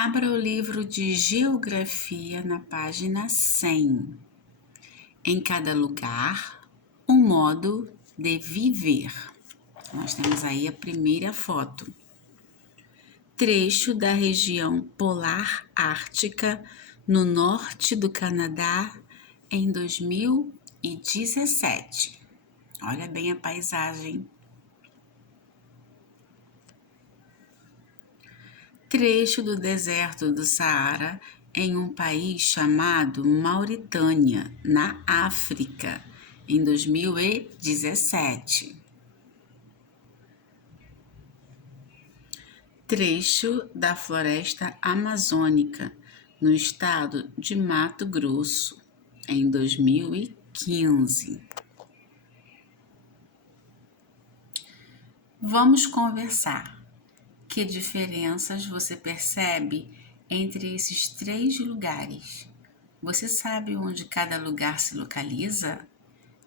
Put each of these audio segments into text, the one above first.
Abra o livro de Geografia na página 100. Em cada lugar, um modo de viver. Nós temos aí a primeira foto. Trecho da região polar ártica no norte do Canadá em 2017. Olha bem a paisagem. Trecho do deserto do Saara em um país chamado Mauritânia, na África, em 2017. Trecho da floresta amazônica, no estado de Mato Grosso, em 2015. Vamos conversar. Que diferenças você percebe entre esses 3 lugares? Você sabe onde cada lugar se localiza?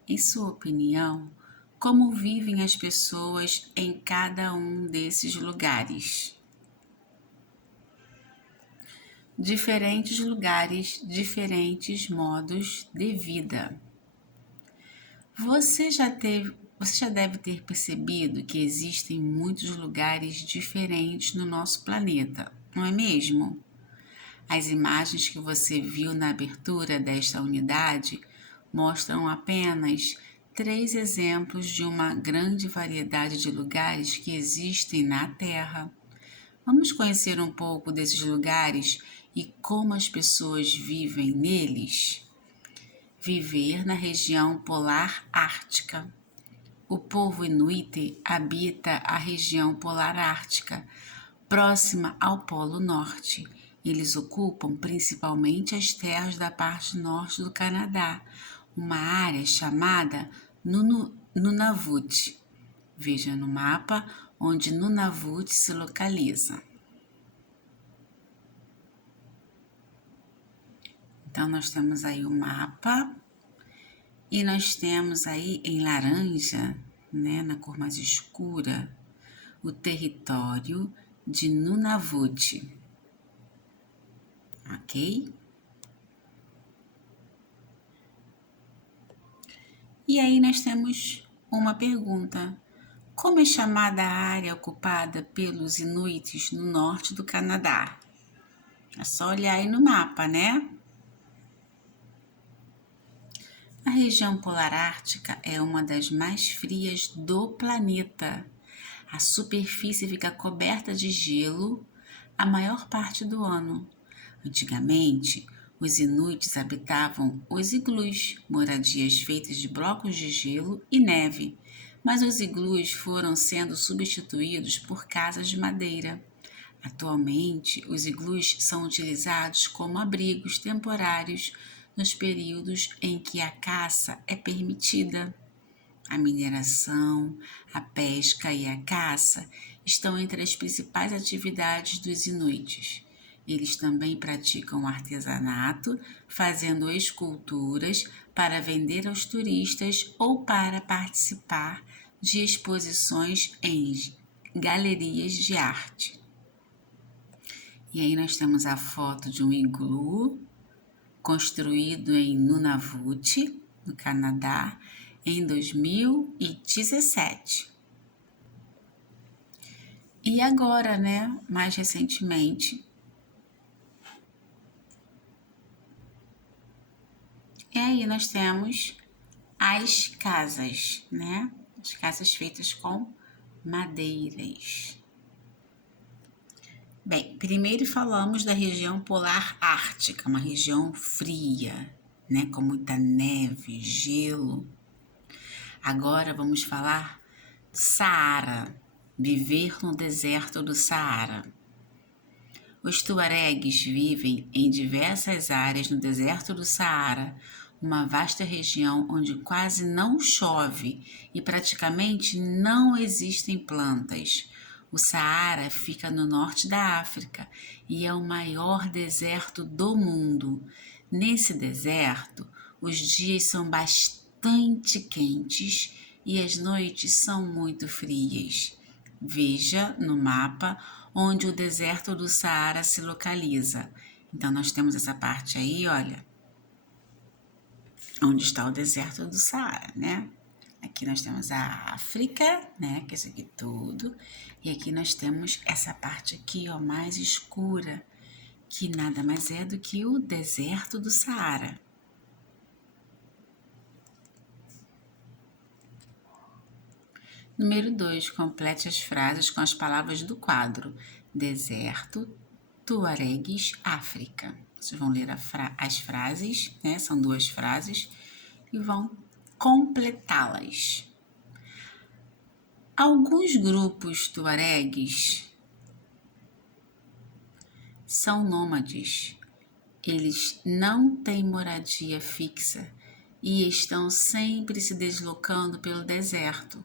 Em sua opinião, como vivem as pessoas em cada um desses lugares? Diferentes lugares, diferentes modos de vida. Você já deve ter percebido que existem muitos lugares diferentes no nosso planeta, não é mesmo? As imagens que você viu na abertura desta unidade mostram apenas 3 exemplos de uma grande variedade de lugares que existem na Terra. Vamos conhecer um pouco desses lugares e como as pessoas vivem neles? Viver na região polar ártica. O povo Inuit habita a região polar ártica, próxima ao Polo Norte. Eles ocupam principalmente as terras da parte norte do Canadá, uma área chamada Nunavut. Veja no mapa onde Nunavut se localiza. Então, nós temos aí o mapa e nós temos aí em laranja, né, na cor mais escura, o território de Nunavut. Ok? E aí nós temos uma pergunta. Como é chamada a área ocupada pelos Inuits no norte do Canadá? É só olhar aí no mapa, né? A região polar ártica é uma das mais frias do planeta. A superfície fica coberta de gelo a maior parte do ano. Antigamente, os inuits habitavam os iglus, moradias feitas de blocos de gelo e neve, mas os iglus foram sendo substituídos por casas de madeira. Atualmente, os iglus são utilizados como abrigos temporários nos períodos em que a caça é permitida. A mineração, a pesca e a caça estão entre as principais atividades dos inuits. Eles também praticam artesanato, fazendo esculturas para vender aos turistas ou para participar de exposições em galerias de arte. E aí nós temos a foto de um iglu construído em Nunavut, no Canadá, em 2017. E agora, né, mais recentemente, e aí nós temos as casas, né? As casas feitas com madeiras. Bem, primeiro falamos da região polar ártica, uma região fria, né, com muita neve, gelo. Agora vamos falar do Saara, viver no deserto do Saara. Os tuaregues vivem em diversas áreas no deserto do Saara, uma vasta região onde quase não chove e praticamente não existem plantas. O Saara fica no norte da África e é o maior deserto do mundo. Nesse deserto, os dias são bastante quentes e as noites são muito frias. Veja no mapa onde o deserto do Saara se localiza. Então, nós temos essa parte aí, olha, onde está o deserto do Saara, né? Aqui nós temos a África, né? Que é isso aqui tudo. E aqui nós temos essa parte aqui, ó, mais escura, que nada mais é do que o deserto do Saara. Número 2. Complete as frases com as palavras do quadro. Deserto, Tuaregues, África. Vocês vão ler as frases, né? São 2 frases, e vão completá-las. Alguns grupos tuaregues são nômades. Eles não têm moradia fixa e estão sempre se deslocando pelo deserto.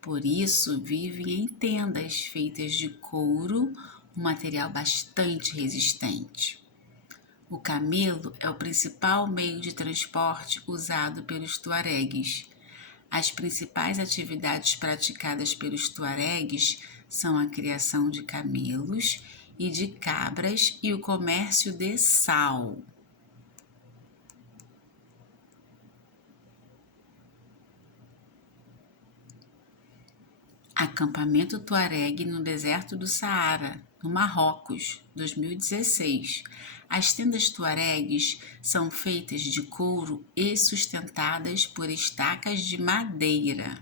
Por isso, vivem em tendas feitas de couro, um material bastante resistente. O camelo é o principal meio de transporte usado pelos tuaregues. As principais atividades praticadas pelos tuaregues são a criação de camelos e de cabras e o comércio de sal. Acampamento tuaregue no deserto do Saara, no Marrocos, 2016. As tendas tuaregues são feitas de couro e sustentadas por estacas de madeira.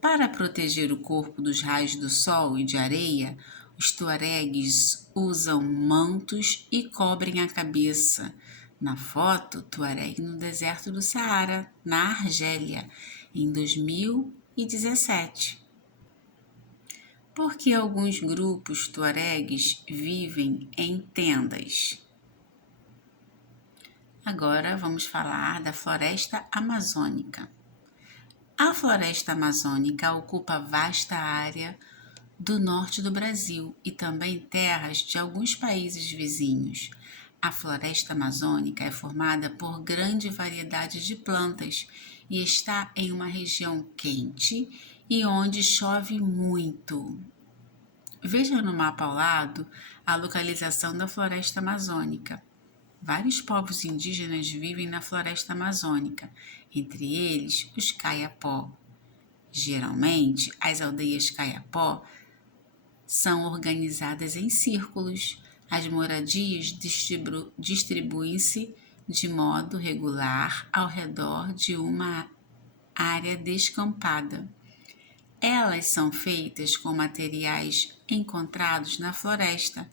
Para proteger o corpo dos raios do sol e de areia, os tuaregues usam mantos e cobrem a cabeça. Na foto, tuaregue no deserto do Saara, na Argélia, em 2017. Por que alguns grupos tuaregues vivem em tendas? Agora vamos falar da floresta amazônica. A floresta amazônica ocupa vasta área do norte do Brasil e também terras de alguns países vizinhos. A floresta amazônica é formada por grande variedade de plantas e está em uma região quente e onde chove muito. Veja no mapa ao lado a localização da floresta amazônica. Vários povos indígenas vivem na floresta amazônica, entre eles os Kayapó. Geralmente, as aldeias Kayapó são organizadas em círculos. As moradias distribuem-se de modo regular ao redor de uma área descampada. Elas são feitas com materiais encontrados na floresta: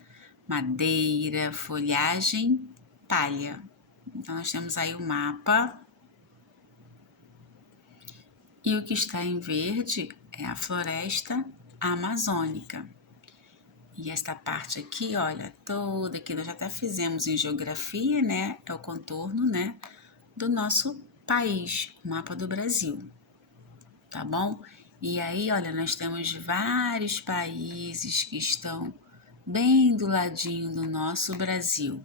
madeira, folhagem, palha. Então, nós temos aí o mapa. E o que está em verde é a floresta amazônica. E esta parte aqui, olha, toda aqui, nós já até fizemos em geografia, né? É o contorno, né? Do nosso país, o mapa do Brasil. Tá bom? E aí, olha, nós temos vários países que estão bem do ladinho do nosso Brasil.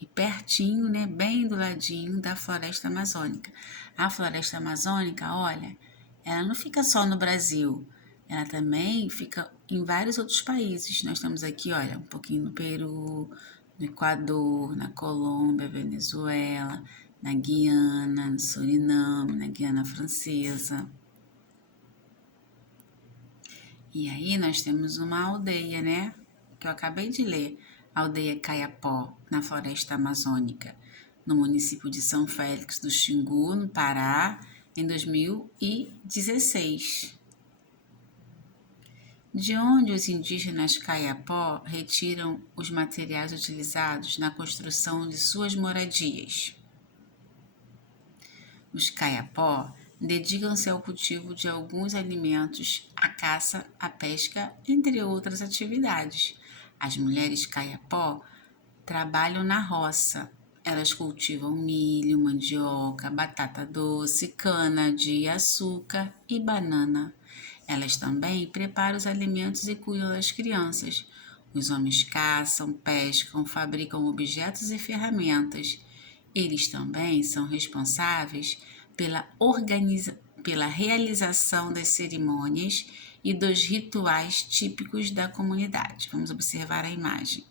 E pertinho, né, bem do ladinho da floresta amazônica. A floresta amazônica, olha, ela não fica só no Brasil, ela também fica em vários outros países. Nós temos aqui, olha, um pouquinho no Peru, no Equador, na Colômbia, Venezuela, na Guiana, no Suriname, na Guiana Francesa. E aí nós temos uma aldeia, né, que eu acabei de ler, a aldeia Kayapó, na floresta amazônica, no município de São Félix do Xingu, no Pará, em 2016. De onde os indígenas Kayapó retiram os materiais utilizados na construção de suas moradias? Os Kayapó dedicam-se ao cultivo de alguns alimentos, à caça, à pesca, entre outras atividades. As mulheres Kayapó trabalham na roça. Elas cultivam milho, mandioca, batata doce, cana de açúcar e banana. Elas também preparam os alimentos e cuidam das crianças. Os homens caçam, pescam, fabricam objetos e ferramentas. Eles também são responsáveis pela realização das cerimônias e dos rituais típicos da comunidade. Vamos observar a imagem.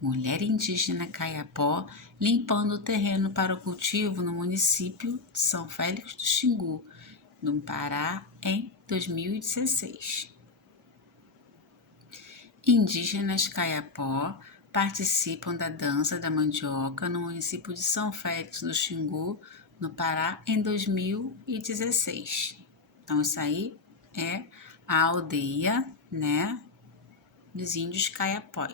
Mulher indígena Caiapó limpando o terreno para o cultivo no município de São Félix do Xingu, no Pará, em 2016. Indígenas Caiapó participam da dança da mandioca no município de São Félix do Xingu, no Pará, em 2016. Então, isso aí é a aldeia, né, dos índios Caiapó.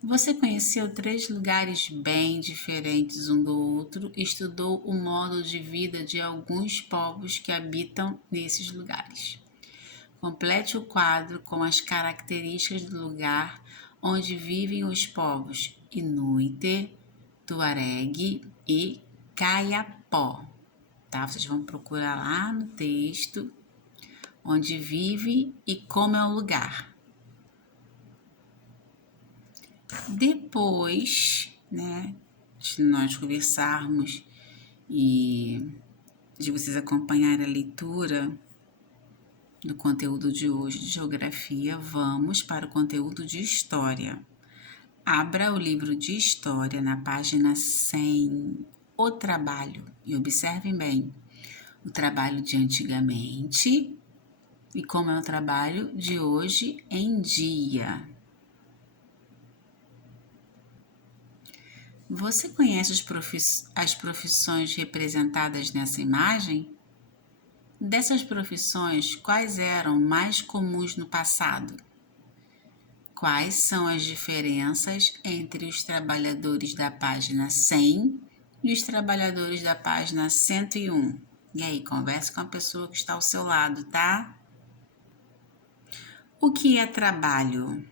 Você conheceu 3 lugares bem diferentes um do outro e estudou o modo de vida de alguns povos que habitam nesses lugares. Complete o quadro com as características do lugar onde vivem os povos Inuit, Tuareg e Caiapó. Tá? Vocês vão procurar lá no texto onde vive e como é o lugar. Depois, né, de nós conversarmos e de vocês acompanharem a leitura do conteúdo de hoje de geografia, vamos para o conteúdo de história. Abra o livro de história na página 100, o trabalho, e observem bem o trabalho de antigamente e como é o trabalho de hoje em dia. Você conhece as profissões representadas nessa imagem? Dessas profissões, quais eram mais comuns no passado? Quais são as diferenças entre os trabalhadores da página 100 e os trabalhadores da página 101? E aí, converse com a pessoa que está ao seu lado, tá? O que é trabalho?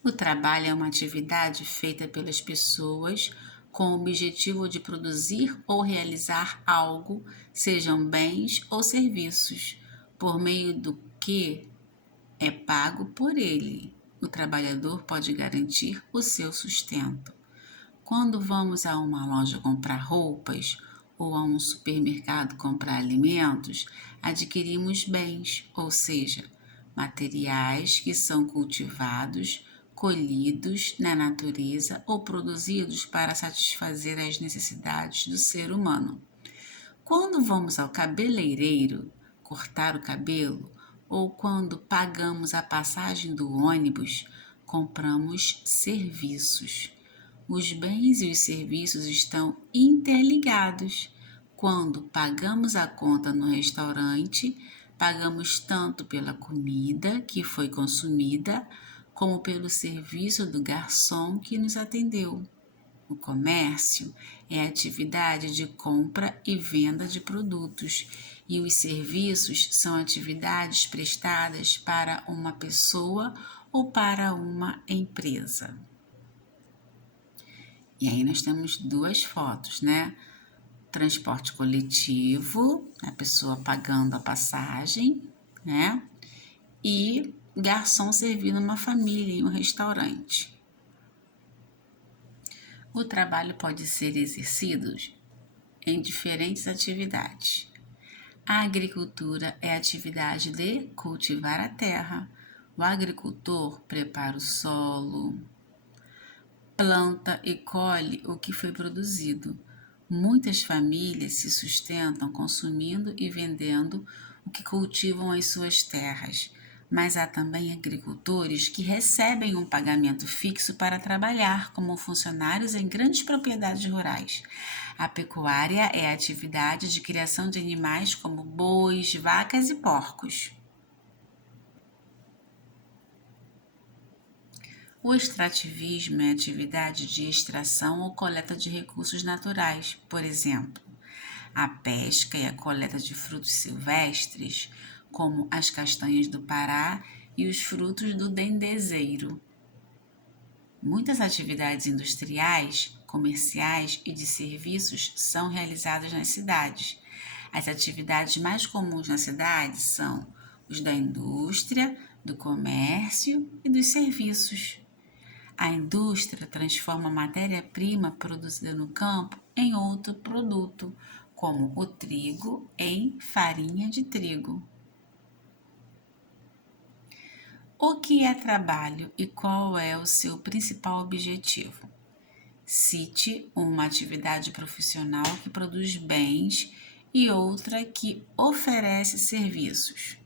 O trabalho é uma atividade feita pelas pessoas com o objetivo de produzir ou realizar algo, sejam bens ou serviços, por meio do que é pago por ele. O trabalhador pode garantir o seu sustento. Quando vamos a uma loja comprar roupas ou a um supermercado comprar alimentos, adquirimos bens, ou seja, materiais que são cultivados, colhidos na natureza ou produzidos para satisfazer as necessidades do ser humano. Quando vamos ao cabeleireiro cortar o cabelo ou quando pagamos a passagem do ônibus, compramos serviços. Os bens e os serviços estão interligados. Quando pagamos a conta no restaurante, pagamos tanto pela comida que foi consumida, como pelo serviço do garçom que nos atendeu. O comércio é a atividade de compra e venda de produtos, e os serviços são atividades prestadas para uma pessoa ou para uma empresa. E aí nós temos 2 fotos, né? Transporte coletivo, a pessoa pagando a passagem, né? E garçom servindo uma família em um restaurante. O trabalho pode ser exercido em diferentes atividades. A agricultura é a atividade de cultivar a terra. O agricultor prepara o solo, planta e colhe o que foi produzido. Muitas famílias se sustentam consumindo e vendendo o que cultivam as suas terras, mas há também agricultores que recebem um pagamento fixo para trabalhar como funcionários em grandes propriedades rurais. A pecuária é a atividade de criação de animais como bois, vacas e porcos. O extrativismo é a atividade de extração ou coleta de recursos naturais, por exemplo, a pesca e a coleta de frutos silvestres, como as castanhas do Pará e os frutos do dendezeiro. Muitas atividades industriais, comerciais e de serviços são realizadas nas cidades. As atividades mais comuns na cidade são os da indústria, do comércio e dos serviços. A indústria transforma a matéria-prima produzida no campo em outro produto, como o trigo em farinha de trigo. O que é trabalho e qual é o seu principal objetivo? Cite uma atividade profissional que produz bens e outra que oferece serviços.